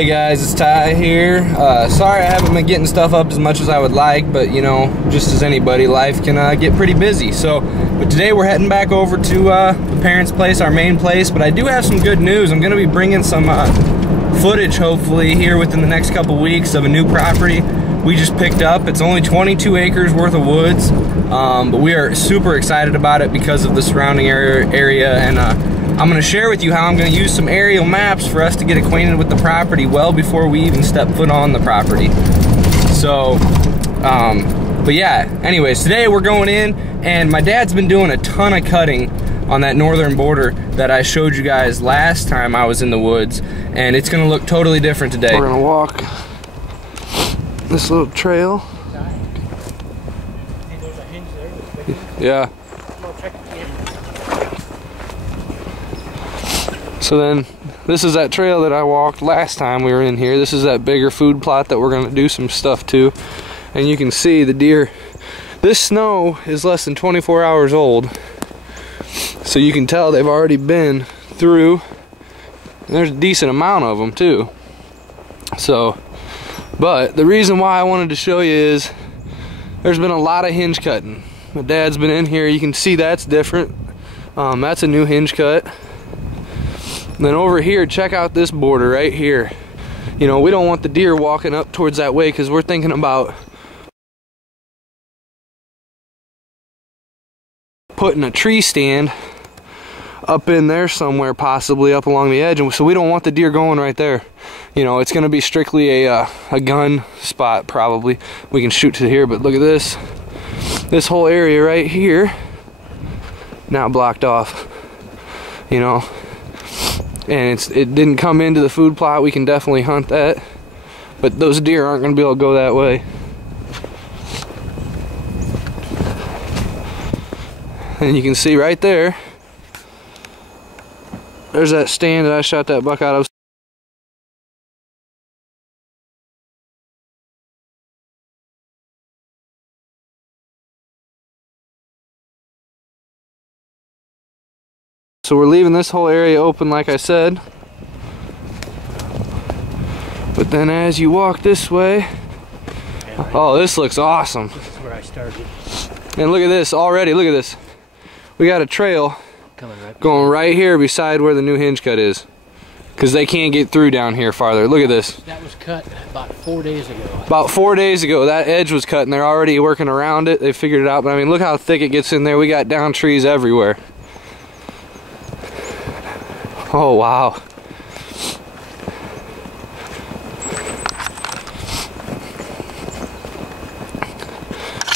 Hey guys, it's Ty here. Sorry I haven't been getting stuff up as much as I would like, but you know, just as anybody, life can get pretty busy. But today we're heading back over to the parents' place, our main place, but I do have some good news. I'm gonna be bringing some footage, hopefully, here within the next couple weeks of a new property we just picked up. It's only 22 acres worth of woods, but we are super excited about it because of the surrounding area, and I'm going to share with you how I'm going to use some aerial maps for us to get acquainted with the property well before we even step foot on the property. But yeah, anyways, today we're going in, and my dad's been doing a ton of cutting on that northern border that I showed you guys last time I was in the woods, and it's going to look totally different today. We're going to walk this little trail. Yeah. So then, this is that trail that I walked last time we were in here. This is that bigger food plot that we're gonna do some stuff to. And you can see the deer. This snow is less than 24 hours old. So you can tell they've already been through. And there's a decent amount of them too. But the reason why I wanted to show you is there's been a lot of hinge cutting. My dad's been in here. You can see that's different. That's a new hinge cut. And then over here, check out this border right here. You know, we don't want the deer walking up towards that way because we're thinking about putting a tree stand up in there somewhere, possibly up along the edge. And so we don't want the deer going right there. You know, it's going to be strictly a gun spot probably. We can shoot to here, but look at this. This whole area right here now blocked off. You know. And it didn't come into the food plot. We can definitely hunt that, but those deer aren't going to be able to go that way. And you can see right there, there's that stand that I shot that buck out of. So we're leaving this whole area open, like I said. But then as you walk this way, oh, this looks awesome. This is where I started. And look at this already, look at this. We got a trail going right here beside where the new hinge cut is. Because they can't get through down here farther. Look at this. That was cut about 4 days ago. About 4 days ago, that edge was cut and they're already working around it. They figured it out, but I mean, look how thick it gets in there. We got down trees everywhere. Oh, wow.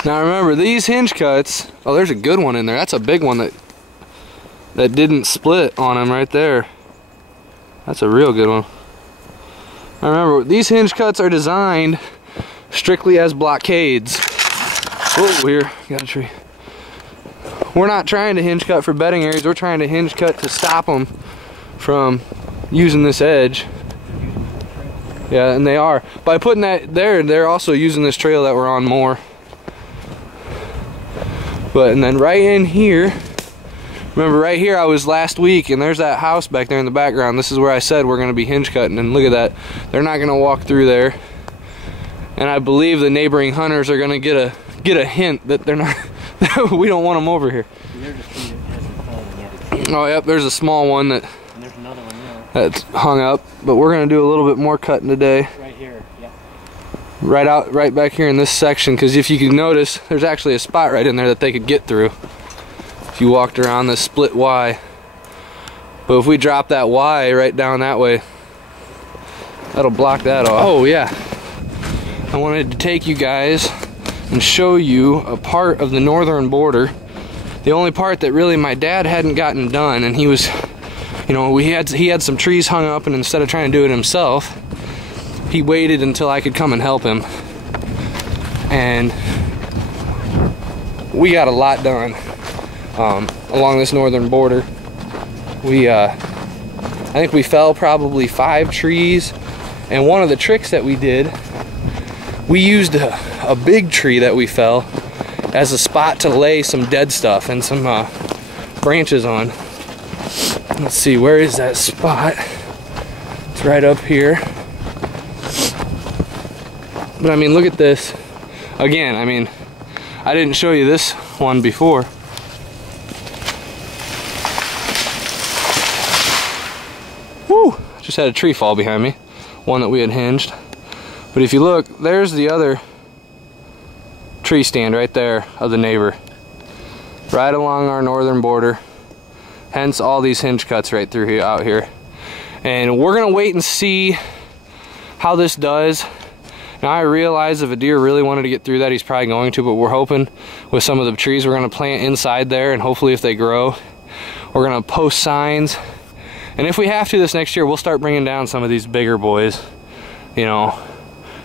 Now remember, these hinge cuts, oh, there's a good one in there. That's a big one that didn't split on him right there. That's a real good one. Now remember, these hinge cuts are designed strictly as blockades. Oh, here, got a tree. We're not trying to hinge cut for bedding areas. We're trying to hinge cut to stop them from using this edge. Yeah, and they are. By putting that there, they're also using this trail that we're on more. And then right in here, remember right here I was last week, and there's that house back there in the background. This is where I said we're going to be hinge cutting, and look at that. They're not going to walk through there. And I believe the neighboring hunters are going to get a hint that they're not we don't want them over here. Oh, yep, there's a small one that that's hung up, but we're gonna do a little bit more cutting today. Right here, yeah. Right back here in this section, because if you can notice, there's actually a spot right in there that they could get through if you walked around this split Y. But if we drop that Y right down that way, that'll block that off. Oh yeah, I wanted to take you guys and show you a part of the northern border. The only part that really my dad hadn't gotten done, and he was, you know, he had some trees hung up, and instead of trying to do it himself, he waited until I could come and help him. And we got a lot done along this northern border. I think we fell probably 5 trees, and one of the tricks that we did, we used a big tree that we fell as a spot to lay some dead stuff and some branches on. Let's see, where is that spot? It's right up here. But I mean, look at this. Again, I mean, I didn't show you this one before. Woo! Just had a tree fall behind me. One that we had hinged. But if you look, there's the other tree stand right there of the neighbor. Right along our northern border. Hence all these hinge cuts right through here, out here. And we're gonna wait and see how this does. Now I realize if a deer really wanted to get through that, he's probably going to, but we're hoping with some of the trees we're gonna plant inside there, and hopefully if they grow, we're gonna post signs. And if we have to this next year, we'll start bringing down some of these bigger boys, you know,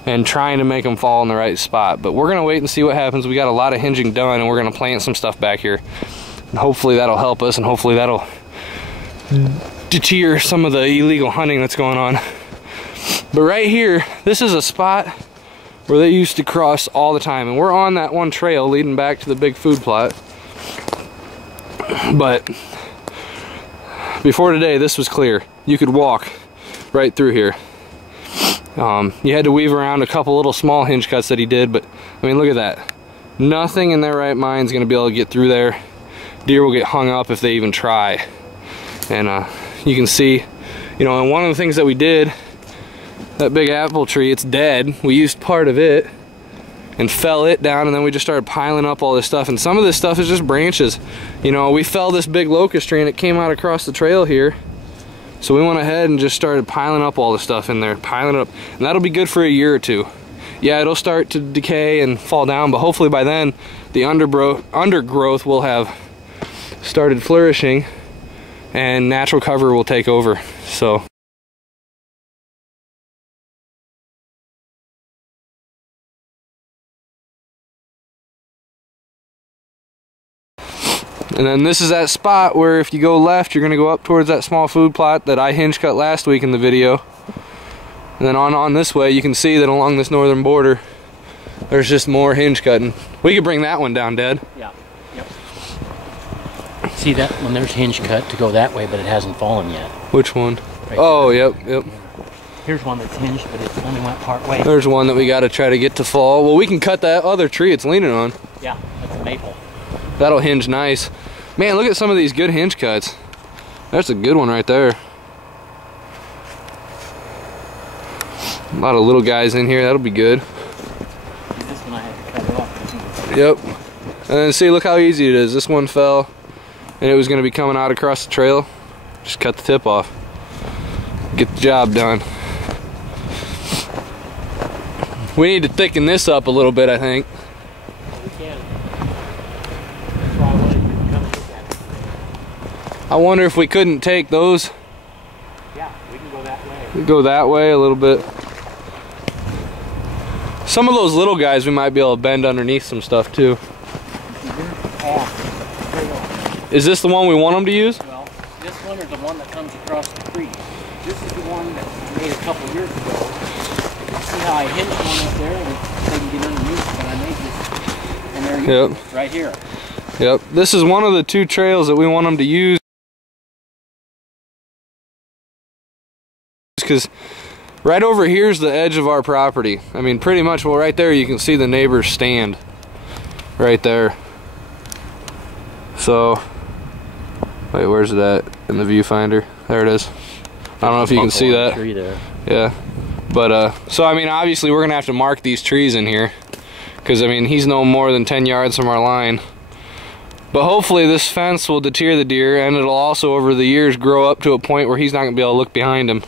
and trying to make them fall in the right spot. But we're gonna wait and see what happens. We got a lot of hinging done, and we're gonna plant some stuff back here. And hopefully that'll help us, and hopefully that'll deter some of the illegal hunting that's going on. But right here, this is a spot where they used to cross all the time, and we're on that one trail leading back to the big food plot. But before today, this was clear. You could walk right through here. You had to weave around a couple little small hinge cuts that he did, but I mean, look at that. Nothing in their right mind is going to be able to get through there. Deer will get hung up if they even try. And you can see, you know, and one of the things that we did, that big apple tree, it's dead. We used part of it and fell it down, and then we just started piling up all this stuff. And some of this stuff is just branches. You know, we fell this big locust tree and it came out across the trail here. So we went ahead and just started piling up all the stuff in there, piling it up. And that'll be good for a year or two. Yeah, it'll start to decay and fall down, but hopefully by then the undergrowth will have started flourishing and natural cover will take over. So and then this is that spot where if you go left, you're gonna go up towards that small food plot that I hinge cut last week in the video. And then on this way, you can see that along this northern border, there's just more hinge cutting. We could bring that one down, Dad. Yeah. Yep. See that when there's hinge cut to go that way, but it hasn't fallen yet. Which one? Right oh, there. yep. Here's one that's hinged, but it only went part way. There's one that we got to try to get to fall. Well, we can cut that other tree it's leaning on. Yeah, that's a maple. That'll hinge nice. Man, look at some of these good hinge cuts. That's a good one right there. A lot of little guys in here. That'll be good. This one I had to cut off. Yep. And then see, look how easy it is. This one fell, and it was going to be coming out across the trail. Just cut the tip off. Get the job done. We need to thicken this up a little bit, I think. We can. That's why I wanted you to come and look at it. I wonder if we couldn't take those. Yeah, we can go that way. Go that way a little bit. Some of those little guys we might be able to bend underneath some stuff too. Is this the one we want them to use? Well, this one or the one that comes across the creek. This is the one that I made a couple years ago. See how I hinged one up there and they can get underneath, but I made this and they're right here. Yep. This is one of the two trails that we want them to use. Because right over here's the edge of our property. I mean, pretty much, well, right there you can see the neighbor's stand. Right there. So, wait, where's it at in the viewfinder? There it is. I don't know if you can see that. Tree there. Yeah. But, so I mean, obviously we're going to have to mark these trees in here. Because, I mean, he's no more than 10 yards from our line. But hopefully this fence will deter the deer, and it'll also, over the years, grow up to a point where he's not going to be able to look behind him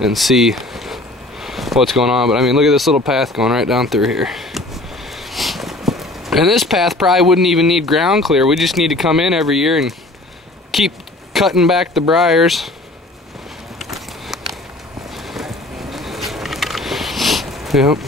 and see what's going on. But I mean, look at this little path going right down through here. And this path probably wouldn't even need ground clear. We just need to come in every year and keep cutting back the briars. Yep.